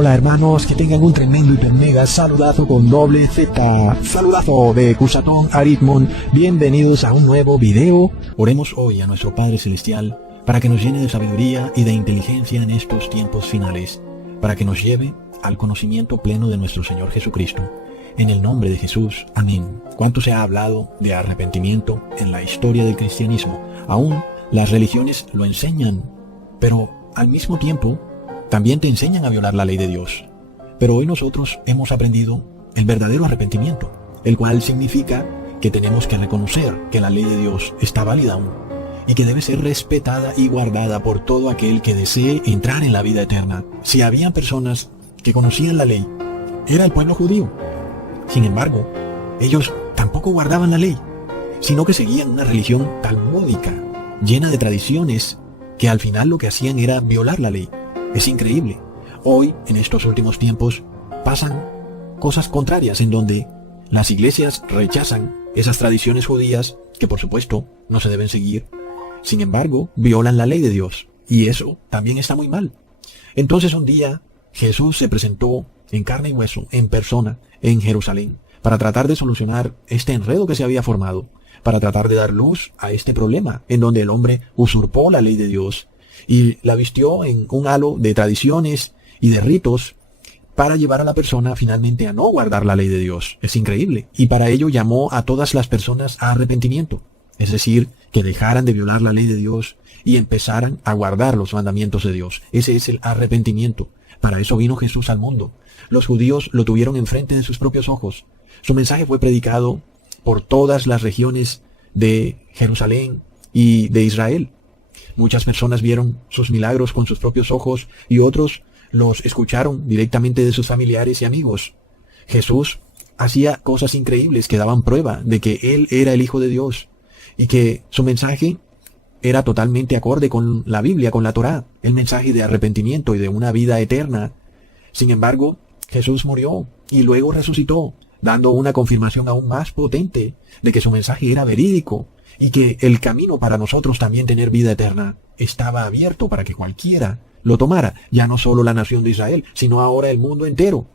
Hola hermanos, que tengan un tremendo hiper mega saludazo con doble Z. Saludazo de Cusatón Aritmon. Bienvenidos a un nuevo video. Oremos hoy a nuestro Padre Celestial para que nos llene de sabiduría y de inteligencia en estos tiempos finales, para que nos lleve al conocimiento pleno de nuestro Señor Jesucristo. En el nombre de Jesús, amén. ¿Cuánto se ha hablado de arrepentimiento en la historia del cristianismo? Aún las religiones lo enseñan, pero al mismo tiempo también te enseñan a violar la ley de Dios. Pero hoy nosotros hemos aprendido el verdadero arrepentimiento, el cual significa que tenemos que reconocer que la ley de Dios está válida aún y que debe ser respetada y guardada por todo aquel que desee entrar en la vida eterna. Si había personas que conocían la ley, era el pueblo judío. Sin embargo, ellos tampoco guardaban la ley, sino que seguían una religión talmúdica, llena de tradiciones, que al final lo que hacían era violar la ley. Es increíble. Hoy, en estos últimos tiempos, pasan cosas contrarias en donde las iglesias rechazan esas tradiciones judías que por supuesto no se deben seguir. Sin embargo, violan la ley de Dios y eso también está muy mal. Entonces un día Jesús se presentó en carne y hueso, en persona, en Jerusalén, para tratar de solucionar este enredo que se había formado, para tratar de dar luz a este problema en donde el hombre usurpó la ley de Dios y la vistió en un halo de tradiciones y de ritos para llevar a la persona finalmente a no guardar la ley de Dios. Es increíble. Y para ello llamó a todas las personas a arrepentimiento. Es decir, que dejaran de violar la ley de Dios y empezaran a guardar los mandamientos de Dios. Ese es el arrepentimiento. Para eso vino Jesús al mundo. Los judíos lo tuvieron enfrente de sus propios ojos. Su mensaje fue predicado por todas las regiones de Jerusalén y de Israel. Muchas personas vieron sus milagros con sus propios ojos y otros los escucharon directamente de sus familiares y amigos. Jesús hacía cosas increíbles que daban prueba de que Él era el Hijo de Dios y que su mensaje era totalmente acorde con la Biblia, con la Torá, el mensaje de arrepentimiento y de una vida eterna. Sin embargo, Jesús murió y luego resucitó, dando una confirmación aún más potente de que su mensaje era verídico y que el camino para nosotros también tener vida eterna estaba abierto para que cualquiera lo tomara, ya no solo la nación de Israel, sino ahora el mundo entero.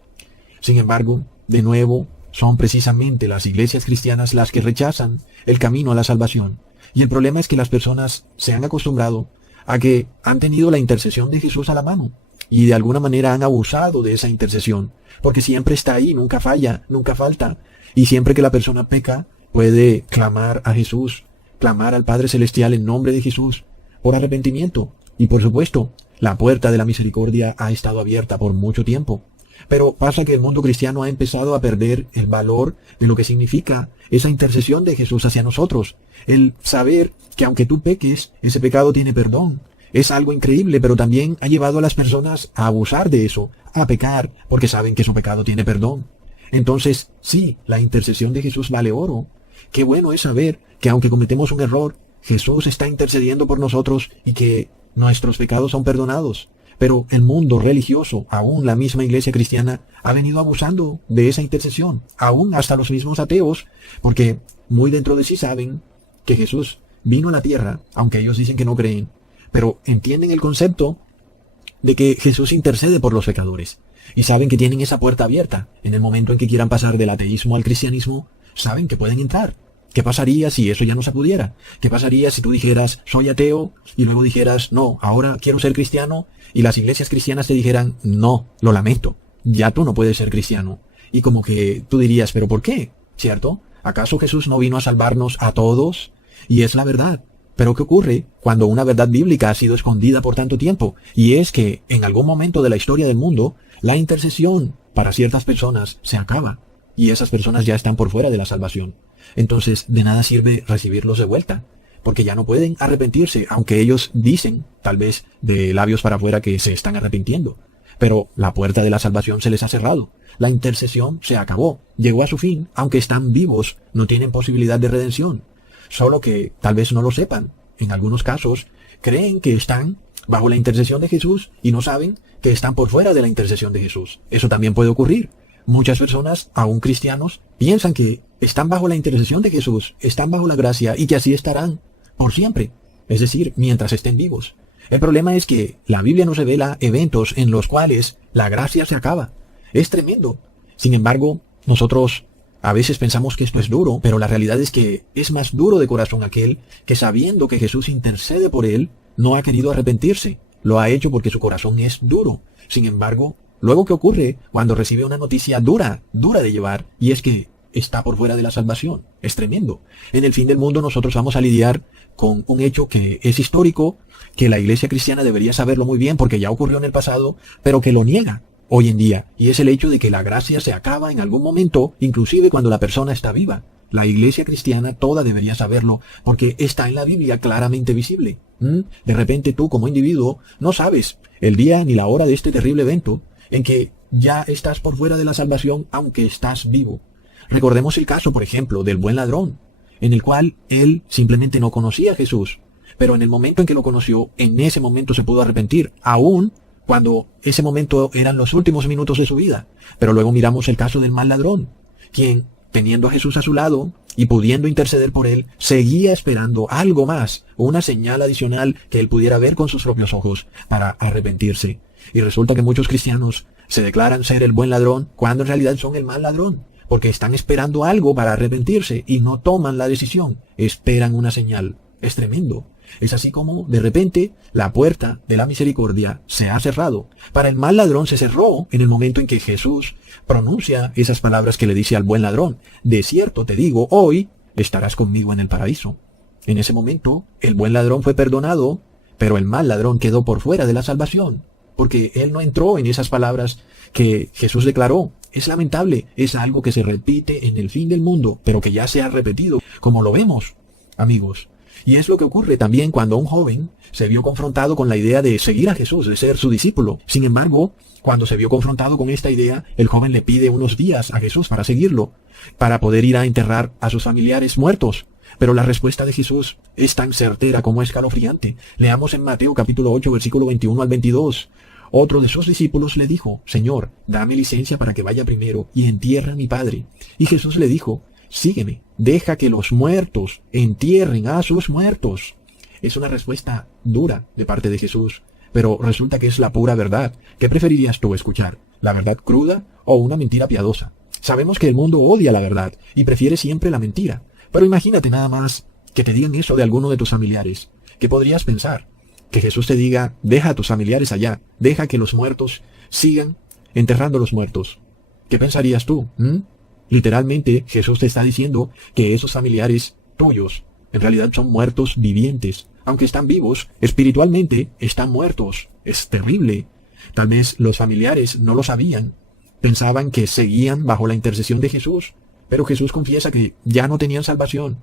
Sin embargo, de nuevo, son precisamente las iglesias cristianas las que rechazan el camino a la salvación. Y el problema es que las personas se han acostumbrado a que han tenido la intercesión de Jesús a la mano y de alguna manera han abusado de esa intercesión, porque siempre está ahí, nunca falla, nunca falta. Y siempre que la persona peca, puede clamar a Jesús, clamar al Padre Celestial en nombre de Jesús por arrepentimiento. Y por supuesto, la puerta de la misericordia ha estado abierta por mucho tiempo. Pero pasa que el mundo cristiano ha empezado a perder el valor de lo que significa esa intercesión de Jesús hacia nosotros. El saber que aunque tú peques, ese pecado tiene perdón. Es algo increíble, pero también ha llevado a las personas a abusar de eso, a pecar, porque saben que su pecado tiene perdón. Entonces, sí, la intercesión de Jesús vale oro. Qué bueno es saber que aunque cometemos un error, Jesús está intercediendo por nosotros y que nuestros pecados son perdonados. Pero el mundo religioso, aún la misma iglesia cristiana, ha venido abusando de esa intercesión, aún hasta los mismos ateos, porque muy dentro de sí saben que Jesús vino a la tierra, aunque ellos dicen que no creen, pero entienden el concepto de que Jesús intercede por los pecadores, y saben que tienen esa puerta abierta. En el momento en que quieran pasar del ateísmo al cristianismo, saben que pueden entrar. ¿Qué pasaría si eso ya no se pudiera? ¿Qué pasaría si tú dijeras, soy ateo, y luego dijeras, no, ahora quiero ser cristiano, y las iglesias cristianas te dijeran, no, lo lamento, ya tú no puedes ser cristiano? Y como que tú dirías, ¿pero por qué? ¿Cierto? ¿Acaso Jesús no vino a salvarnos a todos? Y es la verdad. Pero ¿qué ocurre cuando una verdad bíblica ha sido escondida por tanto tiempo? Y es que en algún momento de la historia del mundo, la intercesión para ciertas personas se acaba, y esas personas ya están por fuera de la salvación. Entonces, de nada sirve recibirlos de vuelta, porque ya no pueden arrepentirse, aunque ellos dicen, tal vez de labios para afuera, que se están arrepintiendo. Pero la puerta de la salvación se les ha cerrado. La intercesión se acabó, llegó a su fin, aunque están vivos, no tienen posibilidad de redención. Solo que tal vez no lo sepan. En algunos casos, creen que están bajo la intercesión de Jesús y no saben que están por fuera de la intercesión de Jesús. Eso también puede ocurrir. Muchas personas, aún cristianos, piensan que están bajo la intercesión de Jesús, están bajo la gracia y que así estarán por siempre, es decir, mientras estén vivos. El problema es que la Biblia nos revela eventos en los cuales la gracia se acaba. Es tremendo. Sin embargo, nosotros a veces pensamos que esto es duro, pero la realidad es que es más duro de corazón aquel que, sabiendo que Jesús intercede por él, no ha querido arrepentirse. Lo ha hecho porque su corazón es duro. Sin embargo, luego, ¿qué ocurre cuando recibe una noticia dura de llevar? Y es que está por fuera de la salvación. Es tremendo. En el fin del mundo nosotros vamos a lidiar con un hecho que es histórico, que la iglesia cristiana debería saberlo muy bien porque ya ocurrió en el pasado, pero que lo niega hoy en día. Y es el hecho de que la gracia se acaba en algún momento, inclusive cuando la persona está viva. La iglesia cristiana toda debería saberlo porque está en la Biblia claramente visible. De repente tú como individuo no sabes el día ni la hora de este terrible evento en que ya estás por fuera de la salvación aunque estás vivo. Recordemos el caso, por ejemplo, del buen ladrón, en el cual él simplemente no conocía a Jesús, pero en el momento en que lo conoció, en ese momento se pudo arrepentir, aún cuando ese momento eran los últimos minutos de su vida. Pero luego miramos el caso del mal ladrón, quien, teniendo a Jesús a su lado y pudiendo interceder por él, seguía esperando algo más, una señal adicional que él pudiera ver con sus propios ojos para arrepentirse. Y resulta que muchos cristianos se declaran ser el buen ladrón cuando en realidad son el mal ladrón, porque están esperando algo para arrepentirse y no toman la decisión, esperan una señal. Es tremendo. Es así como, de repente, la puerta de la misericordia se ha cerrado. Para el mal ladrón se cerró en el momento en que Jesús pronuncia esas palabras que le dice al buen ladrón: de cierto te digo, hoy estarás conmigo en el paraíso. En ese momento, el buen ladrón fue perdonado, pero el mal ladrón quedó por fuera de la salvación, porque él no entró en esas palabras que Jesús declaró. Es lamentable, es algo que se repite en el fin del mundo, pero que ya se ha repetido, como lo vemos, amigos. Y es lo que ocurre también cuando un joven se vio confrontado con la idea de seguir a Jesús, de ser su discípulo. Sin embargo, cuando se vio confrontado con esta idea, el joven le pide unos días a Jesús para seguirlo, para poder ir a enterrar a sus familiares muertos. Pero la respuesta de Jesús es tan certera como escalofriante. Leamos en Mateo capítulo 8, versículo 21 al 22. Otro de sus discípulos le dijo: Señor, dame licencia para que vaya primero y entierre a mi padre. Y Jesús le dijo: sígueme, deja que los muertos entierren a sus muertos. Es una respuesta dura de parte de Jesús, pero resulta que es la pura verdad. ¿Qué preferirías tú escuchar? ¿La verdad cruda o una mentira piadosa? Sabemos que el mundo odia la verdad y prefiere siempre la mentira. Pero imagínate nada más que te digan eso de alguno de tus familiares. ¿Qué podrías pensar? Que Jesús te diga: deja a tus familiares allá, deja que los muertos sigan enterrando a los muertos. ¿Qué pensarías tú? Literalmente, Jesús te está diciendo que esos familiares tuyos en realidad son muertos vivientes. Aunque están vivos, espiritualmente están muertos. Es terrible. Tal vez los familiares no lo sabían. Pensaban que seguían bajo la intercesión de Jesús, pero Jesús confiesa que ya no tenían salvación.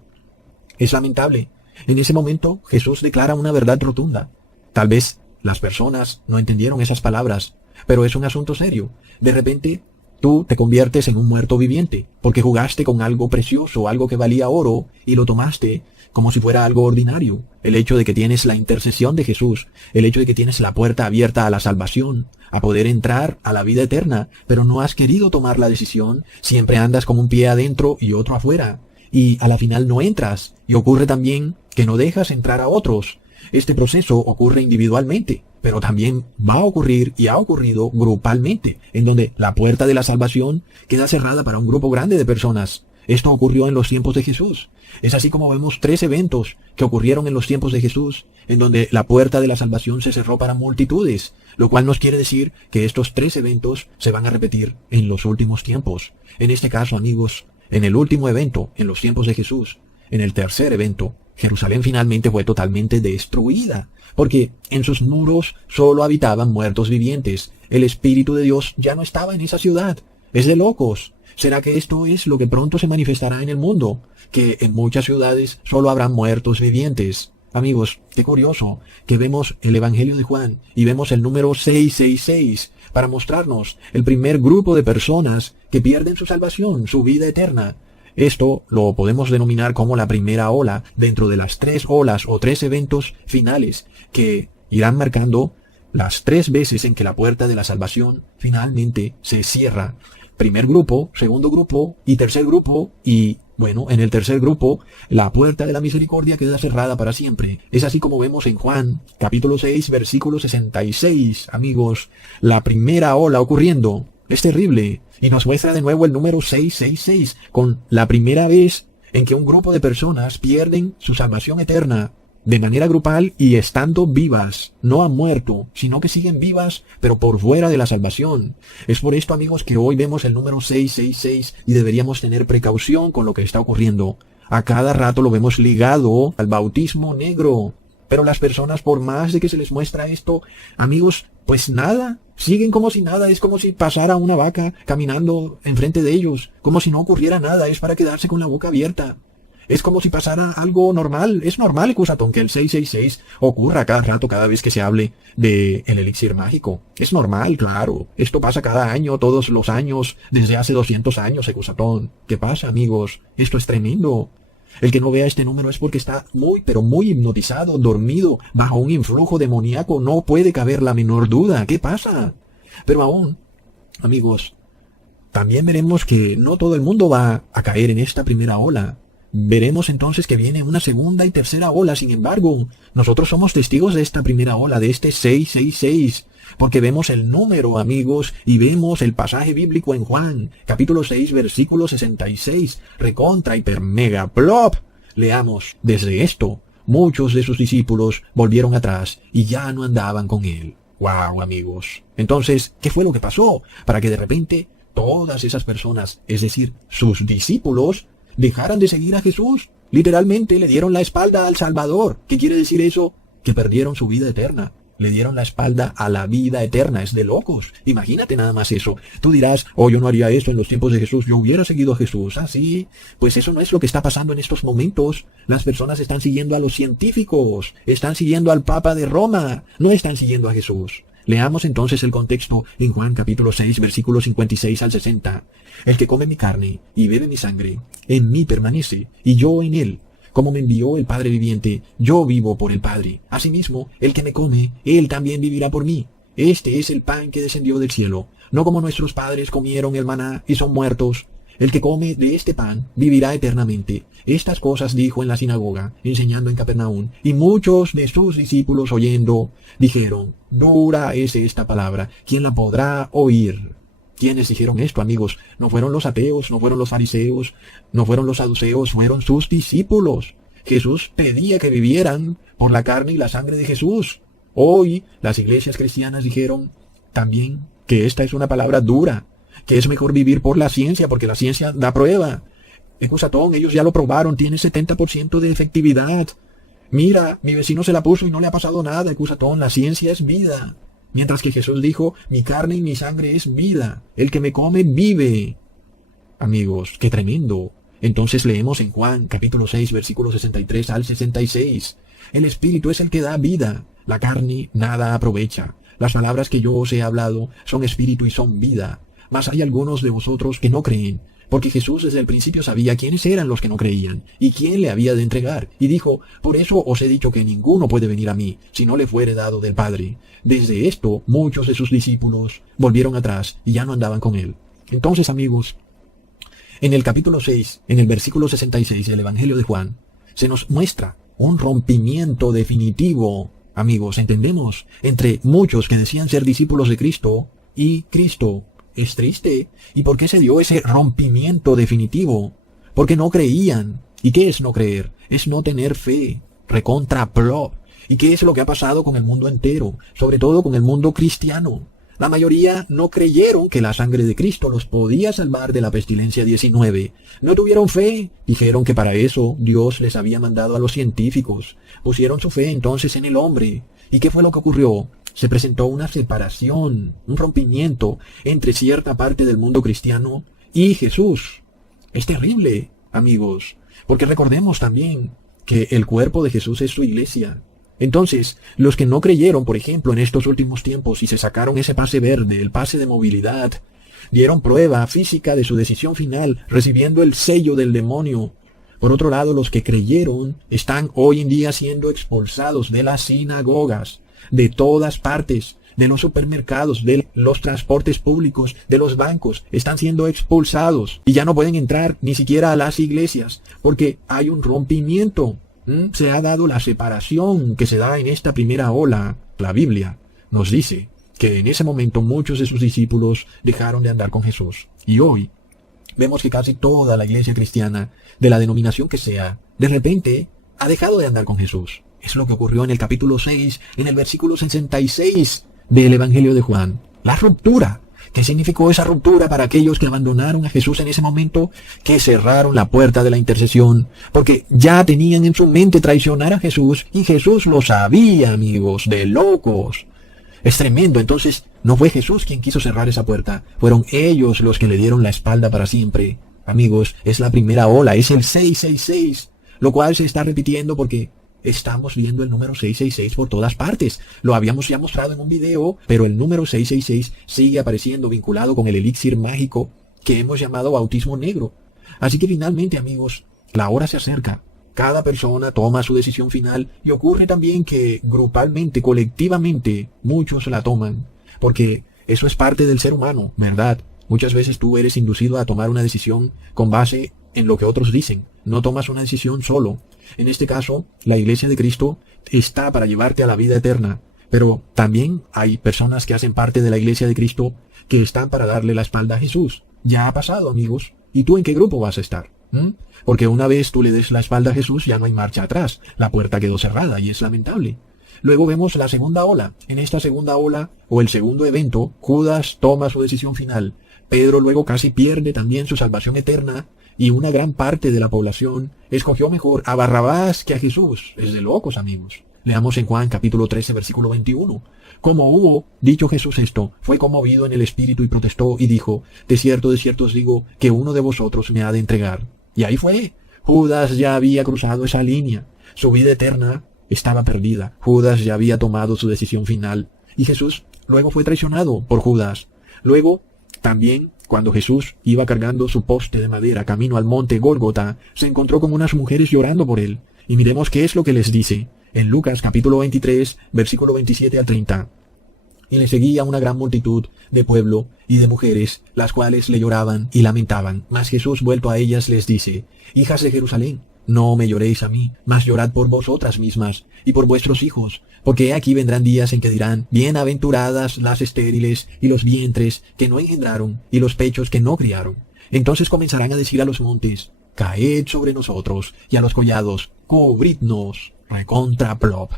Es lamentable. En ese momento, Jesús declara una verdad rotunda. Tal vez las personas no entendieron esas palabras, pero es un asunto serio. De repente, tú te conviertes en un muerto viviente, porque jugaste con algo precioso, algo que valía oro, y lo tomaste como si fuera algo ordinario. El hecho de que tienes la intercesión de Jesús, el hecho de que tienes la puerta abierta a la salvación, a poder entrar a la vida eterna, pero no has querido tomar la decisión, siempre andas con un pie adentro y otro afuera, y a la final no entras, y ocurre también que no dejas entrar a otros. Este proceso ocurre individualmente, pero también va a ocurrir y ha ocurrido grupalmente, en donde la puerta de la salvación queda cerrada para un grupo grande de personas. Esto ocurrió en los tiempos de Jesús. Es así como vemos 3 eventos que ocurrieron en los tiempos de Jesús, en donde la puerta de la salvación se cerró para multitudes, lo cual nos quiere decir que estos 3 eventos se van a repetir en los últimos tiempos. En este caso, amigos, en el último evento, en los tiempos de Jesús, en el tercer evento, Jerusalén finalmente fue totalmente destruida, porque en sus muros solo habitaban muertos vivientes. El Espíritu de Dios ya no estaba en esa ciudad. Es de locos. ¿Será que esto es lo que pronto se manifestará en el mundo? Que en muchas ciudades solo habrán muertos vivientes. Amigos, qué curioso que vemos el Evangelio de Juan y vemos el número 666 para mostrarnos el primer grupo de personas que pierden su salvación, su vida eterna. Esto lo podemos denominar como la primera ola dentro de las 3 olas o 3 eventos finales que irán marcando las 3 veces en que la puerta de la salvación finalmente se cierra. Primer grupo, segundo grupo y tercer grupo, y Bueno, en el tercer grupo, la puerta de la misericordia queda cerrada para siempre. Es así como vemos en Juan, capítulo 6, versículo 66, amigos, la primera ola ocurriendo. Es terrible. Y nos muestra de nuevo el número 666, con la primera vez en que un grupo de personas pierden su salvación eterna de manera grupal y estando vivas. No han muerto, sino que siguen vivas, pero por fuera de la salvación. Es por esto, amigos, que hoy vemos el número 666 y deberíamos tener precaución con lo que está ocurriendo. A cada rato lo vemos ligado al bautismo negro. Pero las personas, por más de que se les muestra esto, amigos, pues nada, siguen como si nada. Es como si pasara una vaca caminando enfrente de ellos, como si no ocurriera nada. Es para quedarse con la boca abierta. Es como si pasara algo normal. Es normal, Cusatón, que el 666 ocurra cada rato, cada vez que se hable de el elixir mágico. Es normal, claro. Esto pasa cada año, todos los años, desde hace 200 años, Cusatón. ¿Qué pasa, amigos? Esto es tremendo. El que no vea este número es porque está muy, pero muy hipnotizado, dormido, bajo un influjo demoníaco. No puede caber la menor duda. ¿Qué pasa? Pero aún, amigos, también veremos que no todo el mundo va a caer en esta primera ola. Veremos entonces que viene una segunda y tercera ola. Sin embargo, nosotros somos testigos de esta primera ola, de este 666, porque vemos el número, amigos, y vemos el pasaje bíblico en Juan, capítulo 6, versículo 66, recontra, hiper, mega, plop. Leamos, desde esto, muchos de sus discípulos volvieron atrás y ya no andaban con él. ¡Wow, amigos! Entonces, ¿qué fue lo que pasó? Para que de repente todas esas personas, es decir, sus discípulos, dejaran de seguir a Jesús. Literalmente le dieron la espalda al Salvador. ¿Qué quiere decir eso? Que perdieron su vida eterna. Le dieron la espalda a la vida eterna. Es de locos. Imagínate nada más eso. Tú dirás, oh, yo no haría eso en los tiempos de Jesús. Yo hubiera seguido a Jesús. ¿Ah, sí? Pues eso no es lo que está pasando en estos momentos. Las personas están siguiendo a los científicos. Están siguiendo al Papa de Roma. No están siguiendo a Jesús. Leamos entonces el contexto en Juan capítulo 6, versículos 56 al 60. El que come mi carne y bebe mi sangre, en mí permanece, y yo en él. Como me envió el Padre viviente, yo vivo por el Padre. Asimismo, el que me come, él también vivirá por mí. Este es el pan que descendió del cielo, no como nuestros padres comieron el maná y son muertos. El que come de este pan vivirá eternamente. Estas cosas dijo en la sinagoga, enseñando en Capernaum, y muchos de sus discípulos oyendo, dijeron, dura es esta palabra, ¿quién la podrá oír? ¿Quiénes dijeron esto, amigos? No fueron los ateos, no fueron los fariseos, no fueron los saduceos, fueron sus discípulos. Jesús pedía que vivieran por la carne y la sangre de Jesús. Hoy las iglesias cristianas dijeron también que esta es una palabra dura, que es mejor vivir por la ciencia, porque la ciencia da prueba. Cusatón, ellos ya lo probaron, tiene 70% de efectividad. Mira, mi vecino se la puso y no le ha pasado nada, Cusatón, la ciencia es vida. Mientras que Jesús dijo, mi carne y mi sangre es vida, el que me come vive. Amigos, qué tremendo. Entonces leemos en Juan, capítulo 6, versículos 63 al 66. El Espíritu es el que da vida, la carne nada aprovecha. Las palabras que yo os he hablado son espíritu y son vida. Mas hay algunos de vosotros que no creen, porque Jesús desde el principio sabía quiénes eran los que no creían, y quién le había de entregar. Y dijo, por eso os he dicho que ninguno puede venir a mí, si no le fuere dado del Padre. Desde esto, muchos de sus discípulos volvieron atrás, y ya no andaban con él. Entonces, amigos, en el capítulo 6, en el versículo 66 del Evangelio de Juan, se nos muestra un rompimiento definitivo, amigos, entendemos, entre muchos que decían ser discípulos de Cristo y Cristo. Es triste. ¿Y por qué se dio ese rompimiento definitivo? Porque no creían. ¿Y qué es no creer? Es no tener fe. Recontra plop. ¿Y qué es lo que ha pasado con el mundo entero? Sobre todo con el mundo cristiano. La mayoría no creyeron que la sangre de Cristo los podía salvar de la pestilencia 19. No tuvieron fe. Dijeron que para eso Dios les había mandado a los científicos. Pusieron su fe entonces en el hombre. ¿Y qué fue lo que ocurrió? Se presentó una separación, un rompimiento entre cierta parte del mundo cristiano y Jesús. Es terrible, amigos, porque recordemos también que el cuerpo de Jesús es su iglesia. Entonces, los que no creyeron, por ejemplo, en estos últimos tiempos y se sacaron ese pase verde, el pase de movilidad, dieron prueba física de su decisión final, recibiendo el sello del demonio. Por otro lado, los que creyeron están hoy en día siendo expulsados de las sinagogas, de todas partes, de los supermercados, de los transportes públicos, de los bancos, están siendo expulsados y ya no pueden entrar ni siquiera a las iglesias porque hay un rompimiento. Se ha dado la separación que se da en esta primera ola. La Biblia nos dice que en ese momento muchos de sus discípulos dejaron de andar con Jesús. Y hoy vemos que casi toda la iglesia cristiana, de la denominación que sea, de repente ha dejado de andar con Jesús. Es lo que ocurrió en el capítulo 6, en el versículo 66 del Evangelio de Juan. La ruptura. ¿Qué significó esa ruptura para aquellos que abandonaron a Jesús en ese momento? Que cerraron la puerta de la intercesión, porque ya tenían en su mente traicionar a Jesús, y Jesús lo sabía, amigos, de locos. Es tremendo. Entonces, no fue Jesús quien quiso cerrar esa puerta, fueron ellos los que le dieron la espalda para siempre. Amigos, es la primera ola, es el 666, lo cual se está repitiendo porque estamos viendo el número 666 por todas partes. Lo habíamos ya mostrado en un video, pero el número 666 sigue apareciendo vinculado con el elixir mágico que hemos llamado bautismo negro. Así que finalmente, amigos, la hora se acerca. Cada persona toma su decisión final y ocurre también que grupalmente, colectivamente, muchos la toman. Porque eso es parte del ser humano, ¿verdad? Muchas veces tú eres inducido a tomar una decisión con base en lo que otros dicen. No tomas una decisión solo. En este caso, la Iglesia de Cristo está para llevarte a la vida eterna. Pero también hay personas que hacen parte de la Iglesia de Cristo que están para darle la espalda a Jesús. Ya ha pasado, amigos. ¿Y tú en qué grupo vas a estar? Porque una vez tú le des la espalda a Jesús, ya no hay marcha atrás. La puerta quedó cerrada y es lamentable. Luego vemos la segunda ola. En esta segunda ola, o el segundo evento, Judas toma su decisión final. Pedro luego casi pierde también su salvación eterna, y una gran parte de la población escogió mejor a Barrabás que a Jesús. Es de locos, amigos. Leamos en Juan capítulo 13, versículo 21. Como hubo dicho Jesús esto, fue conmovido en el espíritu y protestó y dijo: de cierto os digo que uno de vosotros me ha de entregar. Y ahí fue. Judas ya había cruzado esa línea. Su vida eterna estaba perdida. Judas ya había tomado su decisión final. Y Jesús luego fue traicionado por Judas. Luego, también, cuando Jesús iba cargando su poste de madera camino al monte Gólgota, se encontró con unas mujeres llorando por él. Y miremos qué es lo que les dice. En Lucas capítulo 23, versículo 27 al 30. Y le seguía una gran multitud de pueblo y de mujeres, las cuales le lloraban y lamentaban. Mas Jesús, vuelto a ellas, les dice: hijas de Jerusalén, no me lloréis a mí, mas llorad por vosotras mismas y por vuestros hijos, porque aquí vendrán días en que dirán: bienaventuradas las estériles y los vientres que no engendraron y los pechos que no criaron. Entonces comenzarán a decir a los montes: caed sobre nosotros, y a los collados: cubridnos. Recontra plop.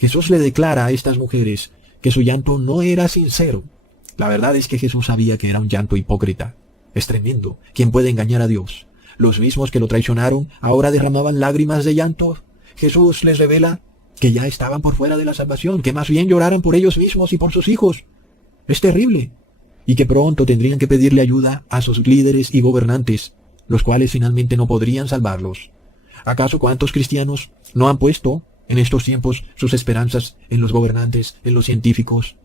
Jesús le declara a estas mujeres que su llanto no era sincero. La verdad es que Jesús sabía que era un llanto hipócrita. Es tremendo. ¿Quién puede engañar a Dios? Los mismos que lo traicionaron ahora derramaban lágrimas de llanto. Jesús les revela que ya estaban por fuera de la salvación, que más bien lloraran por ellos mismos y por sus hijos. Es terrible. Y que pronto tendrían que pedirle ayuda a sus líderes y gobernantes, los cuales finalmente no podrían salvarlos. ¿Acaso cuántos cristianos no han puesto en estos tiempos sus esperanzas en los gobernantes, en los científicos,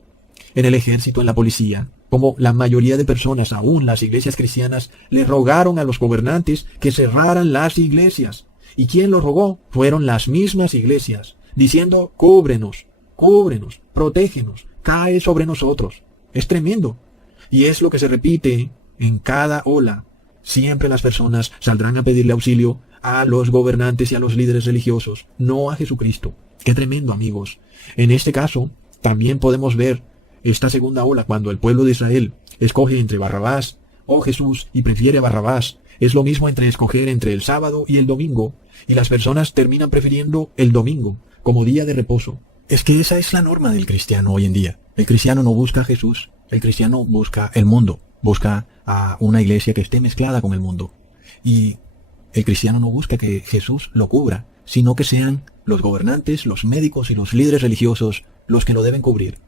en el ejército, en la policía? Como la mayoría de personas, aún las iglesias cristianas, le rogaron a los gobernantes que cerraran las iglesias. ¿Y quién lo rogó? Fueron las mismas iglesias, diciendo: cúbrenos, protégenos, cae sobre nosotros. Es tremendo. Y es lo que se repite en cada ola. Siempre las personas saldrán a pedirle auxilio a los gobernantes y a los líderes religiosos, no a Jesucristo. Qué tremendo, amigos. En este caso, también podemos ver esta segunda ola cuando el pueblo de Israel escoge entre Barrabás o Jesús y prefiere a Barrabás. Es lo mismo entre escoger entre el sábado y el domingo, y las personas terminan prefiriendo el domingo como día de reposo. Es que esa es la norma del cristiano hoy en día. El cristiano no busca a Jesús, el cristiano busca el mundo, busca a una iglesia que esté mezclada con el mundo. Y el cristiano no busca que Jesús lo cubra, sino que sean los gobernantes, los médicos y los líderes religiosos los que lo deben cubrir.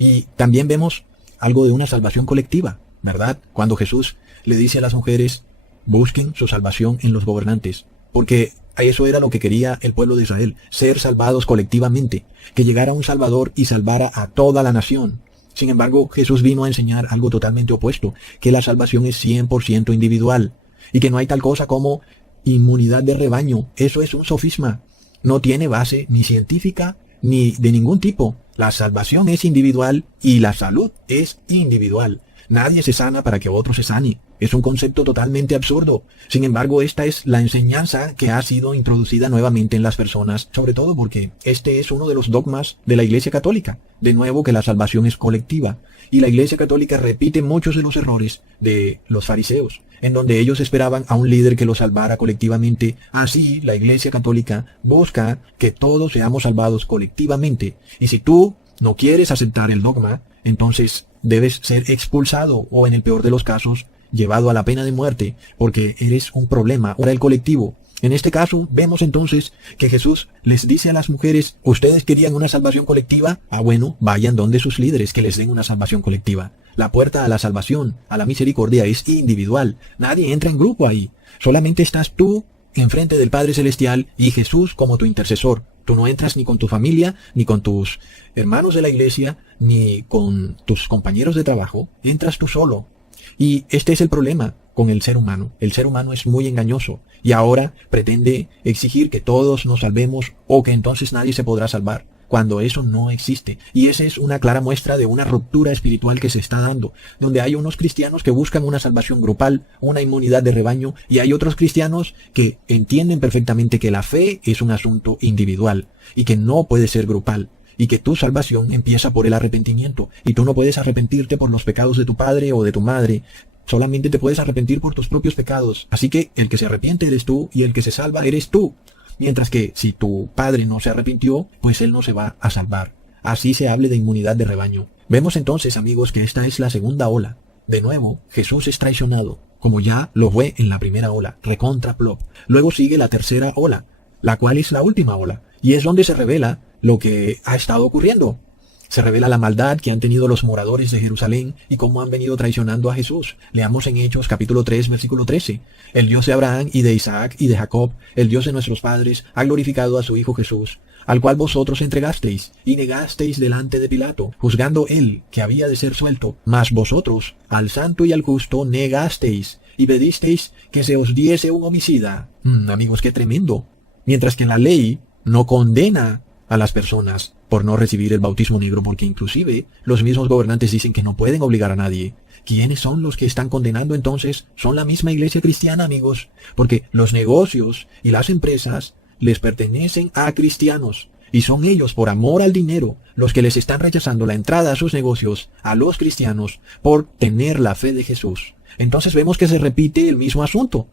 Y también vemos algo de una salvación colectiva, ¿verdad? Cuando Jesús le dice a las mujeres: busquen su salvación en los gobernantes, porque eso era lo que quería el pueblo de Israel, ser salvados colectivamente, que llegara un Salvador y salvara a toda la nación. Sin embargo, Jesús vino a enseñar algo totalmente opuesto, que la salvación es 100% individual, y que no hay tal cosa como inmunidad de rebaño. Eso es un sofisma. No tiene base ni científica ni de ningún tipo. La salvación es individual y la salud es individual. Nadie se sana para que otro se sane. Es un concepto totalmente absurdo. Sin embargo, esta es la enseñanza que ha sido introducida nuevamente en las personas, sobre todo porque este es uno de los dogmas de la Iglesia Católica. De nuevo, que la salvación es colectiva. Y la Iglesia Católica repite muchos de los errores de los fariseos, en donde ellos esperaban a un líder que los salvara colectivamente. Así, la Iglesia Católica busca que todos seamos salvados colectivamente. Y si tú no quieres aceptar el dogma, entonces debes ser expulsado o, en el peor de los casos, llevado a la pena de muerte, porque eres un problema para el colectivo. En este caso, vemos entonces que Jesús les dice a las mujeres: ¿ustedes querían una salvación colectiva? Bueno, vayan donde sus líderes que les den una salvación colectiva. La puerta a la salvación, a la misericordia, es individual. Nadie entra en grupo ahí. Solamente estás tú enfrente del Padre Celestial y Jesús como tu intercesor. Tú no entras ni con tu familia, ni con tus hermanos de la iglesia, ni con tus compañeros de trabajo. Entras tú solo. Y este es el problema con el ser humano. El ser humano es muy engañoso y ahora pretende exigir que todos nos salvemos o que entonces nadie se podrá salvar, cuando eso no existe. Y esa es una clara muestra de una ruptura espiritual que se está dando, donde hay unos cristianos que buscan una salvación grupal, una inmunidad de rebaño, y hay otros cristianos que entienden perfectamente que la fe es un asunto individual y que no puede ser grupal, y que tu salvación empieza por el arrepentimiento, y tú no puedes arrepentirte por los pecados de tu padre o de tu madre. Solamente te puedes arrepentir por tus propios pecados. Así que el que se arrepiente eres tú y el que se salva eres tú. Mientras que si tu padre no se arrepintió, pues él no se va a salvar. Así se hable de inmunidad de rebaño. Vemos entonces, amigos, que esta es la segunda ola. De nuevo, Jesús es traicionado, como ya lo fue en la primera ola, recontra plop. Luego sigue la tercera ola, la cual es la última ola, y es donde se revela lo que ha estado ocurriendo. Se revela la maldad que han tenido los moradores de Jerusalén y cómo han venido traicionando a Jesús. Leamos en Hechos capítulo 3, versículo 13. El Dios de Abraham y de Isaac y de Jacob, el Dios de nuestros padres, ha glorificado a su Hijo Jesús, al cual vosotros entregasteis y negasteis delante de Pilato, juzgando él que había de ser suelto. Mas vosotros al santo y al justo negasteis y pedisteis que se os diese un homicida. Amigos, qué tremendo. Mientras que la ley no condena a las personas por no recibir el bautismo negro, porque inclusive los mismos gobernantes dicen que no pueden obligar a nadie. ¿Quiénes son los que están condenando entonces? Son la misma iglesia cristiana, amigos, porque los negocios y las empresas les pertenecen a cristianos, y son ellos, por amor al dinero, los que les están rechazando la entrada a sus negocios a los cristianos por tener la fe de Jesús. Entonces vemos que se repite el mismo asunto.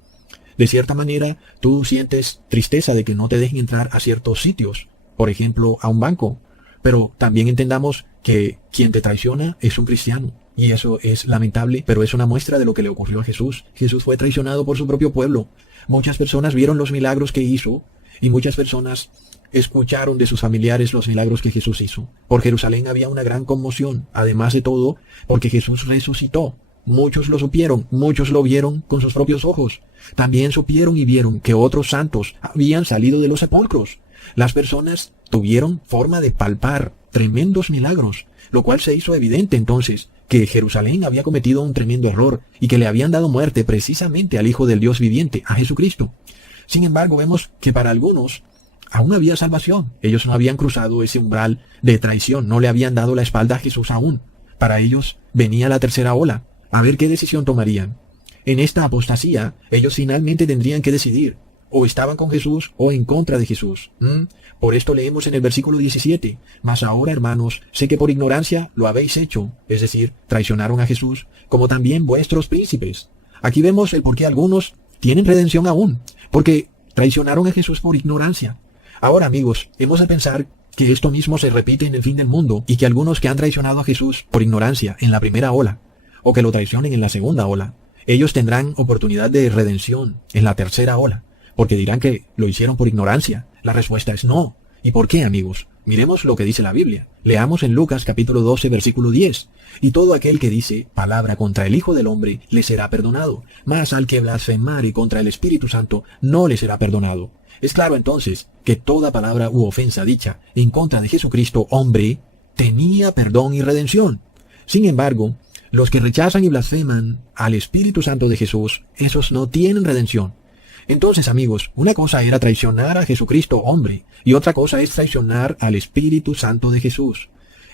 De cierta manera, tú sientes tristeza de que no te dejen entrar a ciertos sitios, por ejemplo, a un banco. Pero también entendamos que quien te traiciona es un cristiano. Y eso es lamentable, pero es una muestra de lo que le ocurrió a Jesús. Jesús fue traicionado por su propio pueblo. Muchas personas vieron los milagros que hizo, y muchas personas escucharon de sus familiares los milagros que Jesús hizo. Por Jerusalén había una gran conmoción, además de todo, porque Jesús resucitó. Muchos lo supieron, muchos lo vieron con sus propios ojos. También supieron y vieron que otros santos habían salido de los sepulcros. Las personas tuvieron forma de palpar tremendos milagros, lo cual se hizo evidente entonces que Jerusalén había cometido un tremendo error y que le habían dado muerte precisamente al Hijo del Dios viviente, a Jesucristo. Sin embargo, vemos que para algunos aún había salvación. Ellos no habían cruzado ese umbral de traición, no le habían dado la espalda a Jesús aún. Para ellos venía la tercera ola. A ver qué decisión tomarían. En esta apostasía, ellos finalmente tendrían que decidir. O estaban con Jesús o en contra de Jesús. Por esto leemos en el versículo 17. Mas ahora, hermanos, sé que por ignorancia lo habéis hecho. Es decir, traicionaron a Jesús, como también vuestros príncipes. Aquí vemos el por qué algunos tienen redención aún. Porque traicionaron a Jesús por ignorancia. Ahora, amigos, hemos de pensar que esto mismo se repite en el fin del mundo y que algunos que han traicionado a Jesús por ignorancia en la primera ola, o que lo traicionen en la segunda ola, ellos tendrán oportunidad de redención en la tercera ola, porque dirán que lo hicieron por ignorancia. La respuesta es no. ¿Y por qué, amigos? Miremos lo que dice la Biblia. Leamos en Lucas capítulo 12, versículo 10. Y todo aquel que dice palabra contra el Hijo del Hombre le será perdonado, mas al que blasfemare contra el Espíritu Santo no le será perdonado. Es claro entonces que toda palabra u ofensa dicha en contra de Jesucristo, hombre, tenía perdón y redención. Sin embargo, los que rechazan y blasfeman al Espíritu Santo de Jesús, esos no tienen redención. Entonces, amigos, una cosa era traicionar a Jesucristo, hombre, y otra cosa es traicionar al Espíritu Santo de Jesús.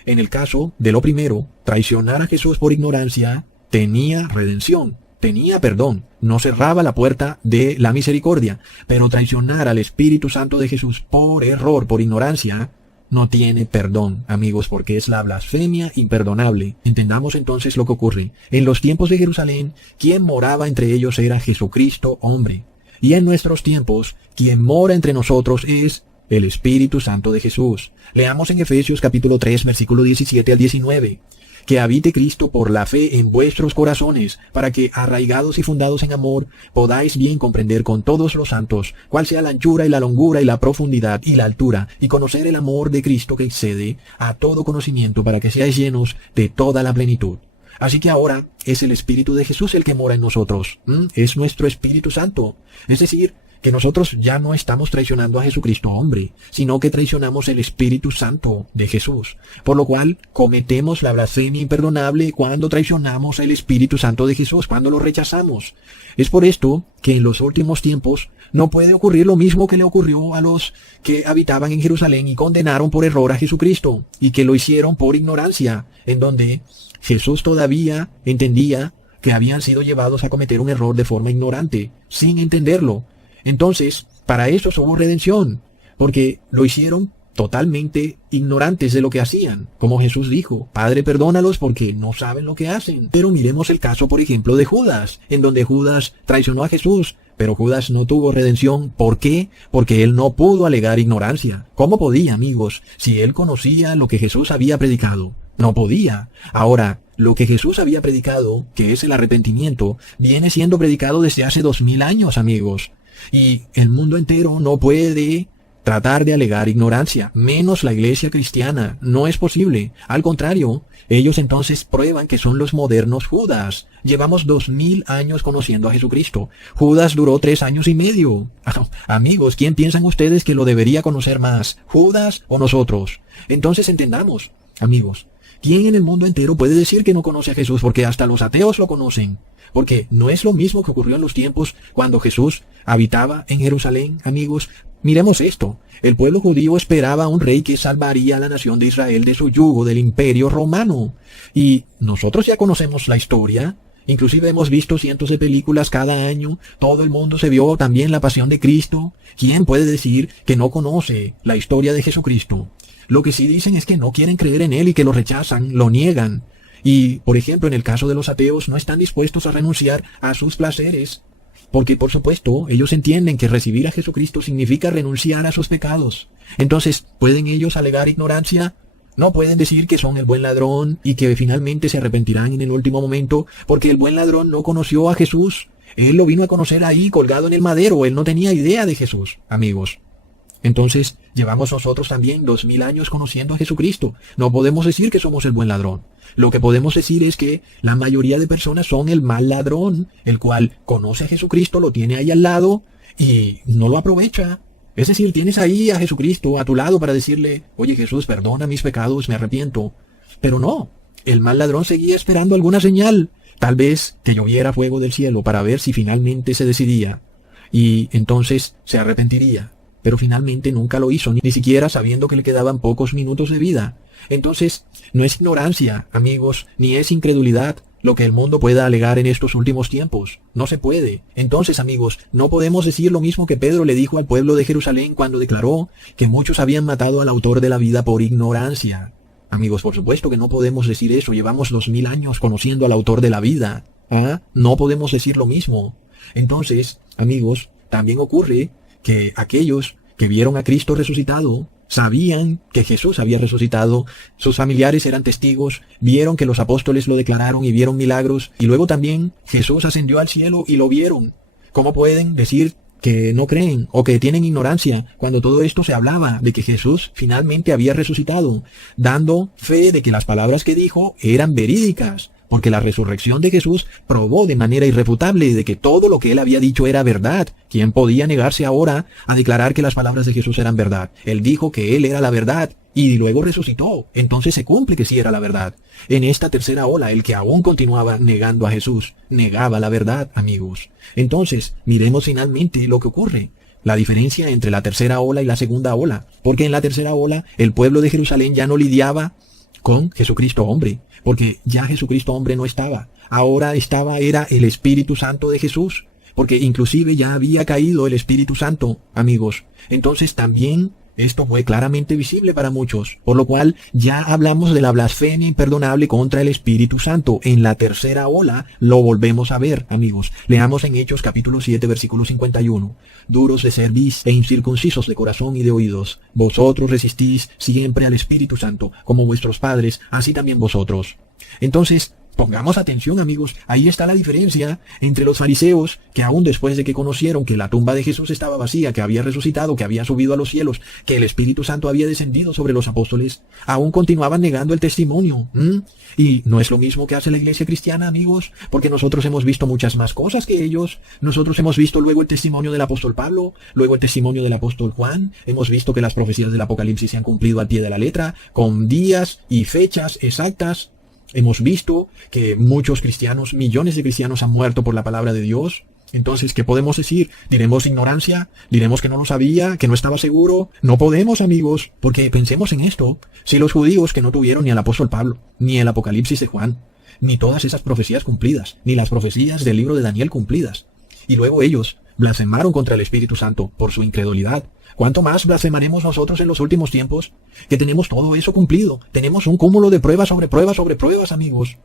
En el caso de lo primero, traicionar a Jesús por ignorancia tenía redención, tenía perdón, no cerraba la puerta de la misericordia, pero traicionar al Espíritu Santo de Jesús por error, por ignorancia, no tiene perdón, amigos, porque es la blasfemia imperdonable. Entendamos entonces lo que ocurre. En los tiempos de Jerusalén, quien moraba entre ellos era Jesucristo hombre. Y en nuestros tiempos, quien mora entre nosotros es el Espíritu Santo de Jesús. Leamos en Efesios capítulo 3, versículo 17 al 19. Que habite Cristo por la fe en vuestros corazones, para que, arraigados y fundados en amor, podáis bien comprender con todos los santos cuál sea la anchura y la longura y la profundidad y la altura, y conocer el amor de Cristo que excede a todo conocimiento, para que seáis llenos de toda la plenitud. Así que ahora es el Espíritu de Jesús el que mora en nosotros. Es nuestro Espíritu Santo. Es decir, que nosotros ya no estamos traicionando a Jesucristo hombre, sino que traicionamos el Espíritu Santo de Jesús, por lo cual cometemos la blasfemia imperdonable cuando traicionamos el Espíritu Santo de Jesús, cuando lo rechazamos. Es por esto que en los últimos tiempos no puede ocurrir lo mismo que le ocurrió a los que habitaban en Jerusalén y condenaron por error a Jesucristo, y que lo hicieron por ignorancia, en donde Jesús todavía entendía que habían sido llevados a cometer un error de forma ignorante, sin entenderlo. Entonces, para eso hubo redención, porque lo hicieron totalmente ignorantes de lo que hacían. Como Jesús dijo, Padre, perdónalos porque no saben lo que hacen. Pero miremos el caso, por ejemplo, de Judas, en donde Judas traicionó a Jesús, pero Judas no tuvo redención. ¿Por qué? Porque él no pudo alegar ignorancia. ¿Cómo podía, amigos, si él conocía lo que Jesús había predicado? No podía. Ahora, lo que Jesús había predicado, que es el arrepentimiento, viene siendo predicado desde hace 2000 años, amigos. Y el mundo entero no puede tratar de alegar ignorancia, menos la iglesia cristiana. No es posible. Al contrario, ellos entonces prueban que son los modernos Judas. Llevamos 2000 años conociendo a Jesucristo. Judas duró 3 años y medio. Amigos, ¿quién piensan ustedes que lo debería conocer más? ¿Judas o nosotros? Entonces entendamos, amigos, ¿quién en el mundo entero puede decir que no conoce a Jesús? Porque hasta los ateos lo conocen. Porque no es lo mismo que ocurrió en los tiempos cuando Jesús habitaba en Jerusalén, amigos. Miremos esto. El pueblo judío esperaba a un rey que salvaría a la nación de Israel de su yugo del imperio romano. Y nosotros ya conocemos la historia. Inclusive hemos visto cientos de películas cada año. Todo el mundo se vio también la pasión de Cristo. ¿Quién puede decir que no conoce la historia de Jesucristo? Lo que sí dicen es que no quieren creer en Él y que lo rechazan, lo niegan. Y, por ejemplo, en el caso de los ateos, no están dispuestos a renunciar a sus placeres, porque, por supuesto, ellos entienden que recibir a Jesucristo significa renunciar a sus pecados. Entonces, ¿pueden ellos alegar ignorancia? No pueden decir que son el buen ladrón y que finalmente se arrepentirán en el último momento, porque el buen ladrón no conoció a Jesús. Él lo vino a conocer ahí, colgado en el madero. Él no tenía idea de Jesús, amigos. Entonces, llevamos nosotros también 2000 años conociendo a Jesucristo. No podemos decir que somos el buen ladrón. Lo que podemos decir es que la mayoría de personas son el mal ladrón, el cual conoce a Jesucristo, lo tiene ahí al lado y no lo aprovecha. Es decir, tienes ahí a Jesucristo a tu lado para decirle, oye Jesús, perdona mis pecados, me arrepiento. Pero no, el mal ladrón seguía esperando alguna señal. Tal vez que lloviera fuego del cielo para ver si finalmente se decidía. Y entonces se arrepentiría. Pero finalmente nunca lo hizo, ni siquiera sabiendo que le quedaban pocos minutos de vida. Entonces, no es ignorancia, amigos, ni es incredulidad lo que el mundo pueda alegar en estos últimos tiempos. No se puede. Entonces, amigos, no podemos decir lo mismo que Pedro le dijo al pueblo de Jerusalén cuando declaró que muchos habían matado al autor de la vida por ignorancia. Amigos, por supuesto que no podemos decir eso. Llevamos 2000 años conociendo al autor de la vida. No podemos decir lo mismo. Entonces, amigos, también ocurre que aquellos que vieron a Cristo resucitado sabían que Jesús había resucitado, sus familiares eran testigos, vieron que los apóstoles lo declararon y vieron milagros, y luego también Jesús ascendió al cielo y lo vieron. ¿Cómo pueden decir que no creen o que tienen ignorancia cuando todo esto se hablaba de que Jesús finalmente había resucitado, dando fe de que las palabras que dijo eran verídicas? Porque la resurrección de Jesús probó de manera irrefutable de que todo lo que él había dicho era verdad. ¿Quién podía negarse ahora a declarar que las palabras de Jesús eran verdad? Él dijo que él era la verdad y luego resucitó. Entonces se cumple que sí era la verdad. En esta tercera ola, el que aún continuaba negando a Jesús, negaba la verdad, amigos. Entonces, miremos finalmente lo que ocurre. La diferencia entre la tercera ola y la segunda ola. Porque en la tercera ola, el pueblo de Jerusalén ya no lidiaba con Jesucristo hombre, porque ya Jesucristo hombre no estaba. Ahora era el Espíritu Santo de Jesús, porque inclusive ya había caído el Espíritu Santo, amigos. Entonces también esto fue claramente visible para muchos, por lo cual ya hablamos de la blasfemia imperdonable contra el Espíritu Santo. En la tercera ola lo volvemos a ver, amigos. Leamos en Hechos capítulo 7, versículo 51. Duros de cerviz e incircuncisos de corazón y de oídos, vosotros resistís siempre al Espíritu Santo, como vuestros padres, así también vosotros. Entonces, pongamos atención, amigos, ahí está la diferencia entre los fariseos, que aún después de que conocieron que la tumba de Jesús estaba vacía, que había resucitado, que había subido a los cielos, que el Espíritu Santo había descendido sobre los apóstoles, aún continuaban negando el testimonio. Y no es lo mismo que hace la iglesia cristiana, amigos, porque nosotros hemos visto muchas más cosas que ellos. Nosotros hemos visto luego el testimonio del apóstol Pablo, luego el testimonio del apóstol Juan, hemos visto que las profecías del Apocalipsis se han cumplido al pie de la letra, con días y fechas exactas. Hemos visto que muchos cristianos, millones de cristianos han muerto por la palabra de Dios. Entonces, ¿qué podemos decir? ¿Diremos ignorancia? ¿Diremos que no lo sabía? ¿Que no estaba seguro? No podemos, amigos, porque pensemos en esto. Si los judíos que no tuvieron ni al apóstol Pablo, ni el Apocalipsis de Juan, ni todas esas profecías cumplidas, ni las profecías del libro de Daniel cumplidas, y luego ellos blasfemaron contra el Espíritu Santo por su incredulidad, ¿cuánto más blasfemaremos nosotros en los últimos tiempos? Que tenemos todo eso cumplido. Tenemos un cúmulo de pruebas sobre pruebas sobre pruebas, amigos.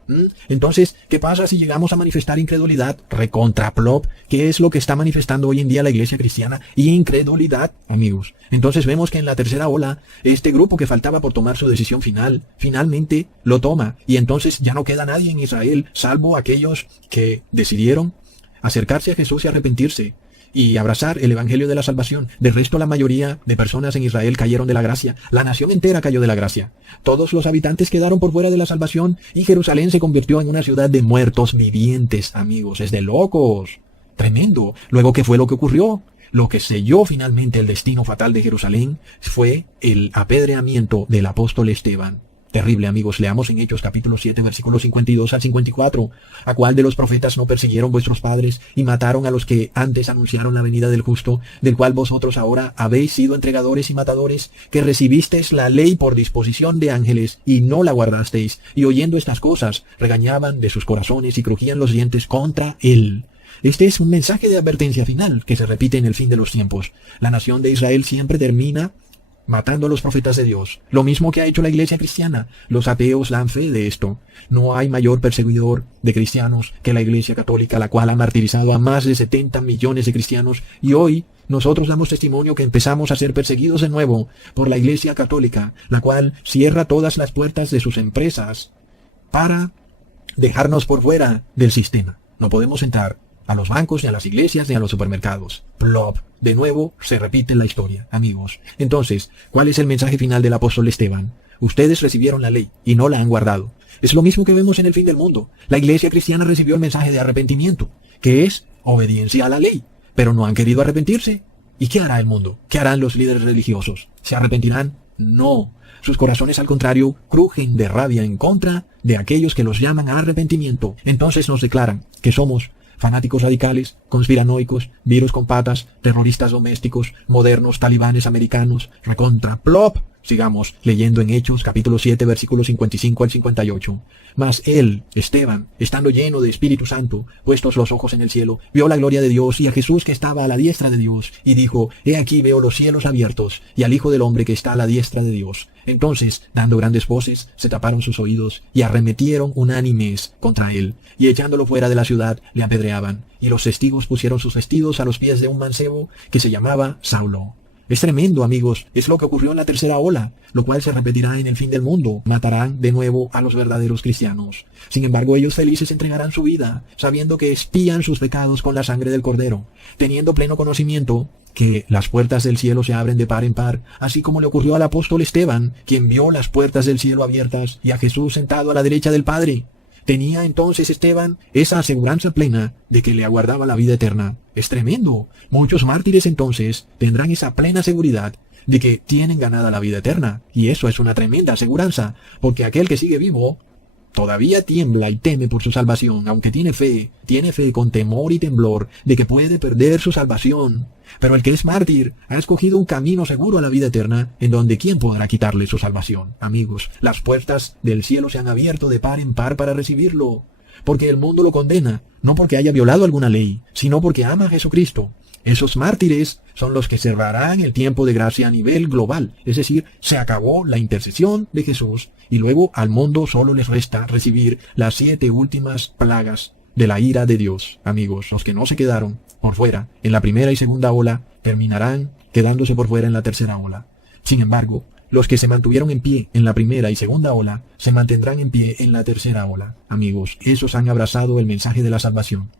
Entonces, ¿qué pasa si llegamos a manifestar incredulidad? Recontraplop, ¿qué es lo que está manifestando hoy en día la iglesia cristiana? Incredulidad, amigos. Entonces vemos que en la tercera ola, este grupo que faltaba por tomar su decisión final, finalmente lo toma. Y entonces ya no queda nadie en Israel, salvo aquellos que decidieron acercarse a Jesús y arrepentirse y abrazar el evangelio de la salvación. De resto, la mayoría de personas en Israel cayeron de la gracia. La nación entera cayó de la gracia. Todos los habitantes quedaron por fuera de la salvación y Jerusalén se convirtió en una ciudad de muertos vivientes, amigos. Es de locos. Tremendo. Luego, ¿qué fue lo que ocurrió? Lo que selló finalmente el destino fatal de Jerusalén fue el apedreamiento del apóstol Esteban. Terrible, amigos. Leamos en Hechos capítulo 7, versículos 52 al 54. ¿A cuál de los profetas no persiguieron vuestros padres y mataron a los que antes anunciaron la venida del justo, del cual vosotros ahora habéis sido entregadores y matadores, que recibisteis la ley por disposición de ángeles y no la guardasteis, y oyendo estas cosas regañaban de sus corazones y crujían los dientes contra él? Este es un mensaje de advertencia final que se repite en el fin de los tiempos. La nación de Israel siempre termina matando a los profetas de Dios. Lo mismo que ha hecho la iglesia cristiana. Los ateos dan fe de esto. No hay mayor perseguidor de cristianos que la iglesia católica, la cual ha martirizado a más de 70 millones de cristianos. Y hoy nosotros damos testimonio que empezamos a ser perseguidos de nuevo por la iglesia católica, la cual cierra todas las puertas de sus empresas para dejarnos por fuera del sistema. No podemos entrar a los bancos, ni a las iglesias, ni a los supermercados. Plop. De nuevo se repite la historia, amigos. Entonces, ¿cuál es el mensaje final del apóstol Esteban? Ustedes recibieron la ley y no la han guardado. Es lo mismo que vemos en el fin del mundo. La iglesia cristiana recibió el mensaje de arrepentimiento, que es obediencia a la ley, pero no han querido arrepentirse. ¿Y qué hará el mundo? ¿Qué harán los líderes religiosos? ¿Se arrepentirán? No. Sus corazones, al contrario, crujen de rabia en contra de aquellos que los llaman a arrepentimiento. Entonces nos declaran que somos fanáticos radicales, conspiranoicos, virus con patas, terroristas domésticos, modernos talibanes americanos, recontra plop. Sigamos leyendo en Hechos capítulo 7 versículos 55 al 58. Mas él, Esteban, estando lleno de Espíritu Santo, puestos los ojos en el cielo, vio la gloria de Dios y a Jesús que estaba a la diestra de Dios, y dijo: He aquí veo los cielos abiertos, y al Hijo del Hombre que está a la diestra de Dios. Entonces, dando grandes voces, se taparon sus oídos, y arremetieron unánimes contra él, y echándolo fuera de la ciudad, le apedreaban. Y los testigos pusieron sus vestidos a los pies de un mancebo que se llamaba Saulo. Es tremendo, amigos. Es lo que ocurrió en la tercera ola, lo cual se repetirá en el fin del mundo. Matarán de nuevo a los verdaderos cristianos. Sin embargo, ellos felices entregarán su vida, sabiendo que expían sus pecados con la sangre del Cordero, teniendo pleno conocimiento que las puertas del cielo se abren de par en par, así como le ocurrió al apóstol Esteban, quien vio las puertas del cielo abiertas y a Jesús sentado a la derecha del Padre. Tenía entonces Esteban esa aseguranza plena de que le aguardaba la vida eterna. Es tremendo. Muchos mártires entonces tendrán esa plena seguridad de que tienen ganada la vida eterna. Y eso es una tremenda aseguranza, porque aquel que sigue vivo todavía tiembla y teme por su salvación, aunque tiene fe con temor y temblor de que puede perder su salvación. Pero el que es mártir ha escogido un camino seguro a la vida eterna, en donde ¿quién podrá quitarle su salvación? Amigos, las puertas del cielo se han abierto de par en par para recibirlo, porque el mundo lo condena, no porque haya violado alguna ley, sino porque ama a Jesucristo. Esos mártires son los que cerrarán el tiempo de gracia a nivel global, es decir, se acabó la intercesión de Jesús y luego al mundo solo les resta recibir las 7 últimas plagas de la ira de Dios. Amigos, los que no se quedaron por fuera en la primera y segunda ola terminarán quedándose por fuera en la tercera ola. Sin embargo, los que se mantuvieron en pie en la primera y segunda ola se mantendrán en pie en la tercera ola. Amigos, esos han abrazado el mensaje de la salvación.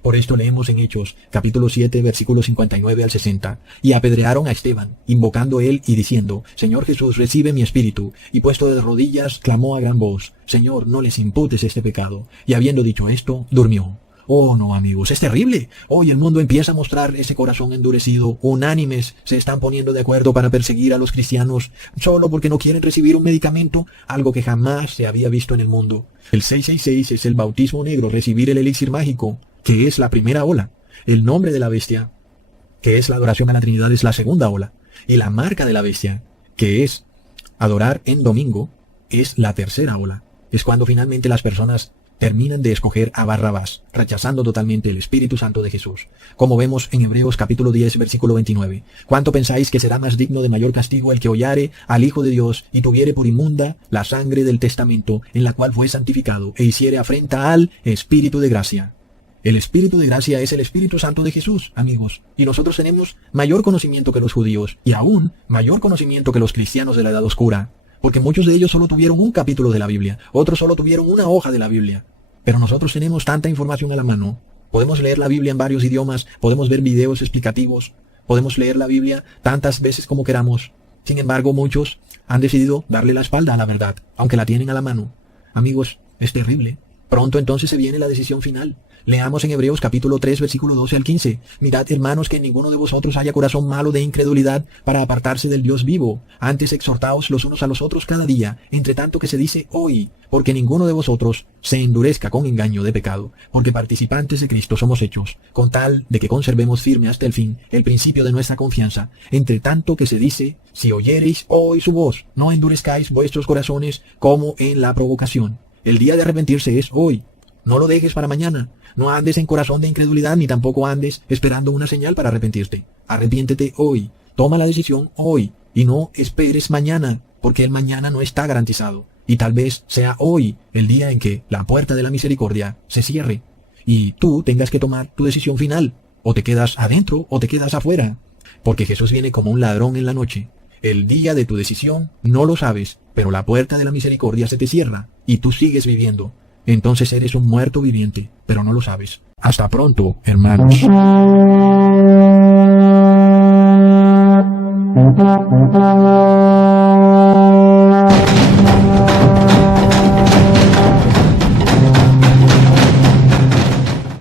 Por esto leemos en Hechos, capítulo 7, versículos 59 al 60. Y apedrearon a Esteban, invocando él y diciendo, Señor Jesús, recibe mi espíritu. Y puesto de rodillas, clamó a gran voz, Señor, no les imputes este pecado. Y habiendo dicho esto, durmió. Oh no, amigos, es terrible. Hoy el mundo empieza a mostrar ese corazón endurecido. Unánimes se están poniendo de acuerdo para perseguir a los cristianos solo porque no quieren recibir un medicamento, algo que jamás se había visto en el mundo. El 666 es el bautismo negro, recibir el elixir mágico, que es la primera ola. El nombre de la bestia, que es la adoración a la Trinidad, es la segunda ola. Y la marca de la bestia, que es adorar en domingo, es la tercera ola. Es cuando finalmente las personas terminan de escoger a Barrabás, rechazando totalmente el Espíritu Santo de Jesús. Como vemos en Hebreos capítulo 10, versículo 29. ¿Cuánto pensáis que será más digno de mayor castigo el que hollare al Hijo de Dios y tuviere por inmunda la sangre del testamento en la cual fue santificado e hiciere afrenta al Espíritu de gracia? El Espíritu de gracia es el Espíritu Santo de Jesús, amigos. Y nosotros tenemos mayor conocimiento que los judíos y aún mayor conocimiento que los cristianos de la Edad Oscura. Porque muchos de ellos solo tuvieron un capítulo de la Biblia, otros solo tuvieron una hoja de la Biblia. Pero nosotros tenemos tanta información a la mano. Podemos leer la Biblia en varios idiomas, podemos ver videos explicativos, podemos leer la Biblia tantas veces como queramos. Sin embargo, muchos han decidido darle la espalda a la verdad, aunque la tienen a la mano. Amigos, es terrible. Pronto entonces se viene la decisión final. Leamos en Hebreos capítulo 3, versículo 12 al 15. Mirad, hermanos, que en ninguno de vosotros haya corazón malo de incredulidad para apartarse del Dios vivo. Antes exhortaos los unos a los otros cada día, entre tanto que se dice hoy, porque ninguno de vosotros se endurezca con engaño de pecado, porque participantes de Cristo somos hechos, con tal de que conservemos firme hasta el fin el principio de nuestra confianza. Entre tanto que se dice, si oyereis hoy su voz, no endurezcáis vuestros corazones como en la provocación. El día de arrepentirse es hoy. No lo dejes para mañana. No andes en corazón de incredulidad, ni tampoco andes esperando una señal para arrepentirte. Arrepiéntete hoy. Toma la decisión hoy. Y no esperes mañana, porque el mañana no está garantizado. Y tal vez sea hoy el día en que la puerta de la misericordia se cierre. Y tú tengas que tomar tu decisión final. O te quedas adentro o te quedas afuera. Porque Jesús viene como un ladrón en la noche. El día de tu decisión no lo sabes, pero la puerta de la misericordia se te cierra y tú sigues viviendo. Entonces eres un muerto viviente, pero no lo sabes. Hasta pronto, hermanos.